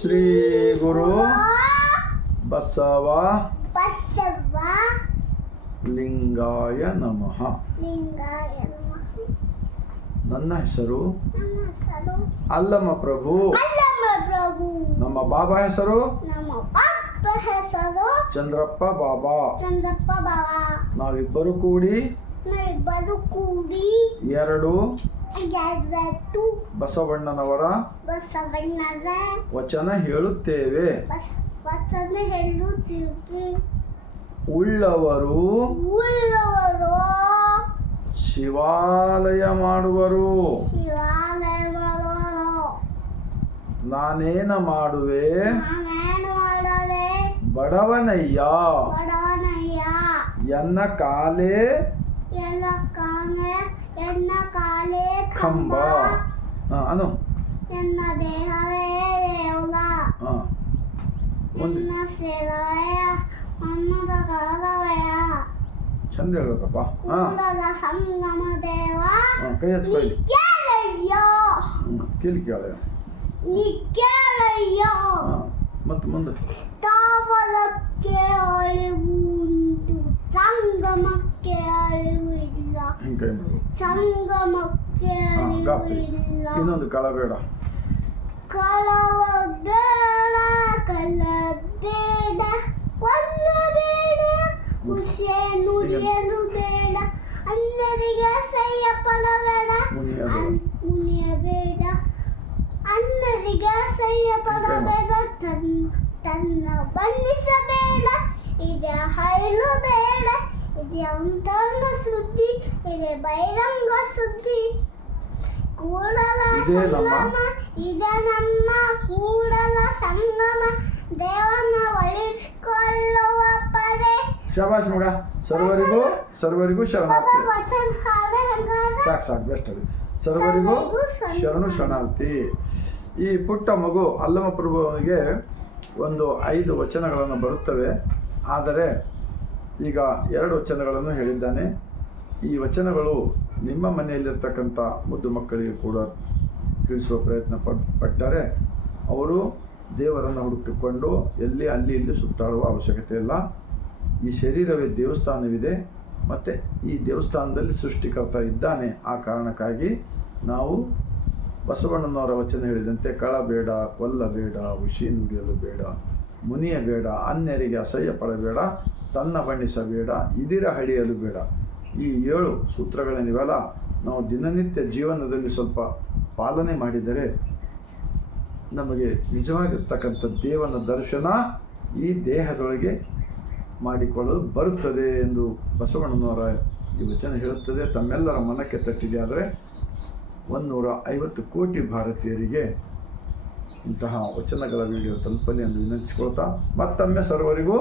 ಶ್ರೀ ಗುರು ಬಸವ ಲಿಂಗಾಯ ನಮಃ. ನನ್ನ ಹೆಸರು ಅಲ್ಲಮ ಪ್ರಭು. ನಮ್ಮ ಬಾಬಾ ಹೆಸರು ಚಂದ್ರಪ್ಪ ಬಾಬಾ. ನಾವಿಬ್ಬರು ಕೂಡಿ ಎರಡು ಬಸವಣ್ಣನವರ ವಚನ ಹೇಳುತ್ತೇವೆ. ಉಳ್ಳವರು ಶಿವಾಲಯ ಮಾಡುವರು. ನಾನೇನ ಮಾಡುವೆ ಬಡವನಯ್ಯ ಎನ್ನ ಕಾಲೇ ಕಂಬ. ಅನು ಎನ್ನ ದೇಹವೇ ದೇವಲ, ಎನ್ನ ಸೇರವೇ ಅನ್ನದ ಕಾಲವಯ, ಚಂದ ಹೇಳ್ಬೇಕಪ್ಪ. ಕುಂಡಲ ಸಂಗಮ ದೇವ ಕೈ ಹಚ್ಕೊಳ್ಳಿ. ಕೇಳಿ ಕೇಳ ನಿಕ್ಕೇಳಯ್ಯ. ಮತ್ತೆ ಮುಂದೆ ಸ್ಥಾವರಕ್ಕೆ ಅಳಿವುಂಟು, ಸಂಗಮಕ್ಕೆ ಅಳಿವು ಇಲ್ಲ. ಕೈ ಮಾಡು. ಸಂಗಮಕ್ಕೆ ಅಳಿವು ಇಲ್ಲ. ಇನ್ನೊಂದು ಕಳ ಬೇಡ. ಕಳವ ಬೇಡ, ಕಳ್ಳ ಬೇಡ, ಕೊಲ್ಲಬೇಡ, ಹುಸೆ ನುಡಿಯಲು ಬೇಡ, ಅನ್ನರಿಗೆ ಸಹ್ಯ ಪಡಬೇಡ, ಮುನಿಯಬೇಡ, ಅನ್ನರಿಗೆ ಸಹ್ಯ ಪಡಬೇಡ, ತನ್ನ ಬಣ್ಣಿಸಬೇಡ, ಇದೆ ಹೈಲು ಬೇಡ, ಇದೆ ಅಂತಂಗ ಸುದ್ದಿ, ಇದೆ ಬಹಿರಂಗ ಸುದ್ದಿ. ಕೂಡಲ ಸಂಗಮ ಇದೆ ನಮ್ಮ ಕೂಡಲ ಸಂಗಮ ದೇವನ ಒಲಿಸಿಕೊಳ್ಳುವ ಪದೇ. ಶಾಬಾಷ್ ಮಗ. ಸರ್ವರಿಗೂ ಶರಣಾರ್ಥಿ. ಸಾಕು ಬೆಸ್ಟ್ ಅದು. ಸರ್ವರಿಗೂ ಶರಣಾರ್ಥಿ. ಈ ಪುಟ್ಟ ಮಗು ಅಲ್ಲಮ ಪ್ರಭುವಿಗೆ ಒಂದು 5 ವಚನಗಳನ್ನು ಬರುತ್ತವೆ. ಆದರೆ ಈಗ 2 ವಚನಗಳನ್ನು ಹೇಳಿದ್ದಾನೆ. ಈ ವಚನಗಳು ನಿಮ್ಮ ಮನೆಯಲ್ಲಿರ್ತಕ್ಕಂಥ ಮುದ್ದು ಮಕ್ಕಳಿಗೆ ಕೂಡ ತಿಳಿಸುವ ಪ್ರಯತ್ನ ಪಟ್ಟರೆ ಅವರು ದೇವರನ್ನು ಹುಡುಕಿಕೊಂಡು ಅಲ್ಲಿ ಇಲ್ಲಿ ಸುತ್ತಾಡುವ ಅವಶ್ಯಕತೆ ಇಲ್ಲ. ಈ ಶರೀರವೇ ದೇವಸ್ಥಾನವಿದೆ ಮತ್ತು ಈ ದೇವಸ್ಥಾನದಲ್ಲಿ ಸೃಷ್ಟಿಕರ್ತ ಇದ್ದಾನೆ. ಆ ಕಾರಣಕ್ಕಾಗಿ ನಾವು ಬಸವಣ್ಣನವರ ವಚನ ಹೇಳಿದಂತೆ ಕಳಬೇಡ, ಕೊಲ್ಲಬೇಡ, ಹುಸಿ ನುಡಿಯಲು ಬೇಡ, ಮುನಿಯಬೇಡ, ಅನ್ಯರಿಗೆ ಅಸಹ್ಯ ಪಡಬೇಡ, ತನ್ನ ಬಣ್ಣಿಸಬೇಡ, ಇದಿರ ಹಳಿಯಲು ಬೇಡ. ಈ 7 ಸೂತ್ರಗಳನ್ನಿವೆಲ್ಲ ನಾವು ದಿನನಿತ್ಯ ಜೀವನದಲ್ಲಿ ಸ್ವಲ್ಪ ಪಾಲನೆ ಮಾಡಿದರೆ ನಮಗೆ ನಿಜವಾಗಿರ್ತಕ್ಕಂಥ ದೇವನ ದರ್ಶನ ಈ ದೇಹದೊಳಗೆ ಮಾಡಿಕೊಳ್ಳಲು ಬರುತ್ತದೆ ಎಂದು ಬಸವಣ್ಣನವರ ಈ ವಚನ ಹೇಳುತ್ತದೆ. ತಮ್ಮೆಲ್ಲರ ಮನಕ್ಕೆ ತಟ್ಟಿದೆ. ಆದರೆ 150 ಕೋಟಿ ಭಾರತೀಯರಿಗೆ ಇಂತಹ ವಚನಗಳ ವಿಡಿಯೋ ತಲುಪಲಿ ಎಂದು ವಿನಂತಿಸಿಕೊಳ್ತಾ ಮತ್ತೊಮ್ಮೆ ಸರ್ವರಿಗೂ